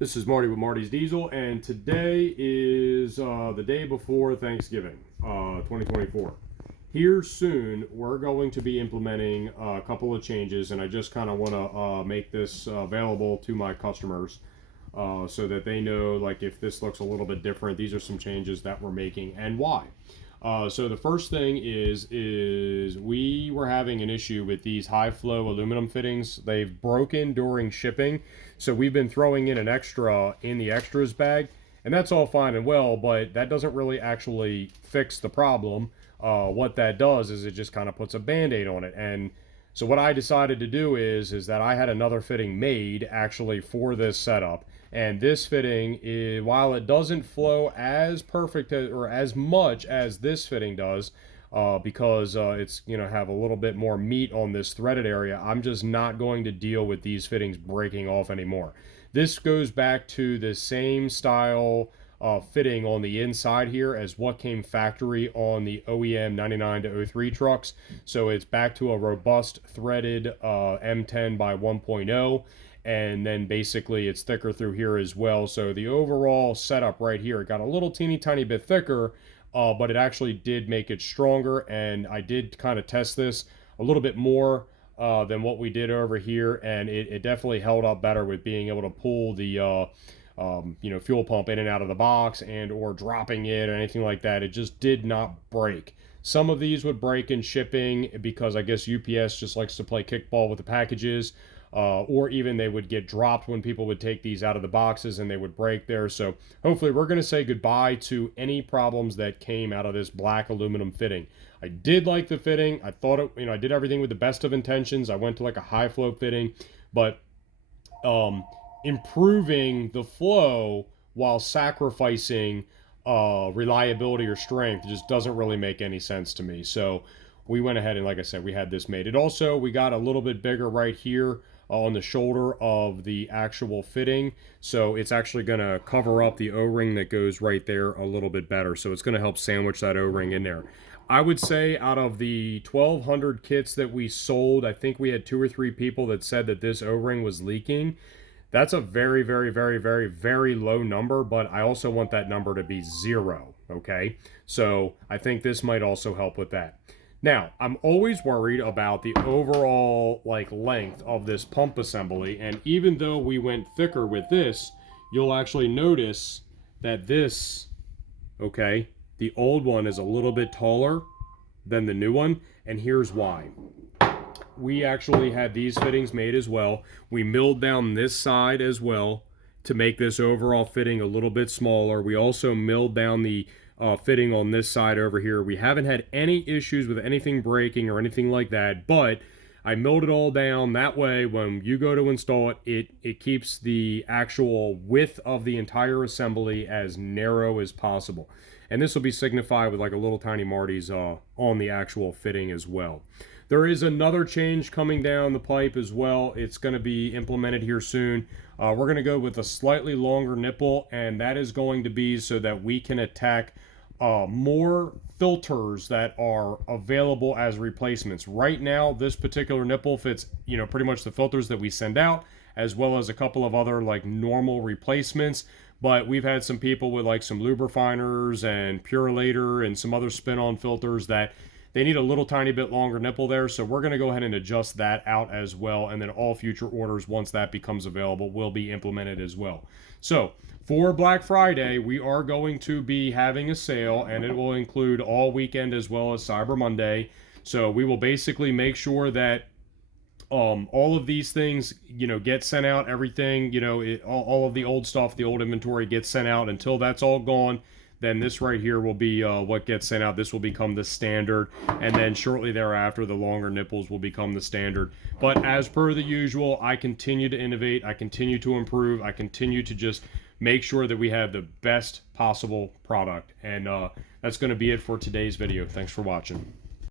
This is Marty with Marty's Diesel, and today is the day before Thanksgiving, 2024. Here soon, we're going to be implementing a couple of changes, and I just kind of want to make this available to my customers so that they know, like, if this looks a little bit different, these are some changes that we're making and why. So the first thing is we were having an issue with these high flow aluminum fittings. They've broken during shipping, so we've been throwing in an extra in the extras bag, and that's all fine and well, but that doesn't really actually fix the problem. What that does is it just kind of puts a band-aid on it. And so what I decided to do is that I had another fitting made actually for this setup. And this fitting, while it doesn't flow as perfect or as much as this fitting does, because it's have a little bit more meat on this threaded area, I'm just not going to deal with these fittings breaking off anymore. This goes back to the same style fitting on the inside here as what came factory on the OEM 99-03 trucks. So it's back to a robust threaded M10 by 1.0. And then basically it's thicker through here as well. So the overall setup right here, it got a little teeny tiny bit thicker, but it actually did make it stronger. And I did kind of test this a little bit more than what we did over here, and it definitely held up better with being able to pull the fuel pump in and out of the box and or dropping it or anything like that. It just did not break. Some of these would break in shipping because I guess UPS just likes to play kickball with the packages. Or even they would get dropped when people would take these out of the boxes and they would break there. So hopefully we're going to say goodbye to any problems that came out of this black aluminum fitting. I did like the fitting. I thought it, I did everything with the best of intentions. I went to like a high flow fitting, but improving the flow while sacrificing reliability or strength just doesn't really make any sense to me. So we went ahead and, like I said, we had this made. It also, we got a little bit bigger right here on the shoulder of the actual fitting, so it's actually going to cover up the O-ring that goes right there a little bit better. So it's going to help sandwich that O-ring in there. I would say out of the 1,200 kits that we sold, I think we had 2 or 3 people that said that this O-ring was leaking. That's a very, very, very, very, very low number, but I also want that number to be 0, okay? So I think this might also help with that. Now, I'm always worried about the overall length of this pump assembly, and even though we went thicker with this, you'll actually notice that this, okay, the old one is a little bit taller than the new one, and here's why. We actually had these fittings made as well. We milled down this side as well to make this overall fitting a little bit smaller. We also milled down the fitting on this side over here. We haven't had any issues with anything breaking or anything like that, but I milled it all down. That way, when you go to install it, it keeps the actual width of the entire assembly as narrow as possible. And this will be signified with like a little tiny Marty's on the actual fitting as well. There is another change coming down the pipe as well. It's going to be implemented here soon. We're going to go with a slightly longer nipple, and that is going to be so that we can attack more filters that are available as replacements. Right now, this particular nipple fits, pretty much the filters that we send out, as well as a couple of other like normal replacements. But we've had some people with like some lubrifiners and Purelator and some other spin-on filters that they need a little tiny bit longer nipple there, so we're going to go ahead and adjust that out as well, and then all future orders, once that becomes available, will be implemented as well. So, for Black Friday, we are going to be having a sale, and it will include all weekend as well as Cyber Monday. So, we will basically make sure that all of these things, get sent out, everything, all of the old stuff, the old inventory gets sent out. Until that's all gone, then this right here will be what gets sent out. This will become the standard, and then shortly thereafter the longer nipples will become the standard. But as per the usual, I continue to innovate, I continue to improve, I continue to just make sure that we have the best possible product. And that's going to be it for today's video. Thanks for watching.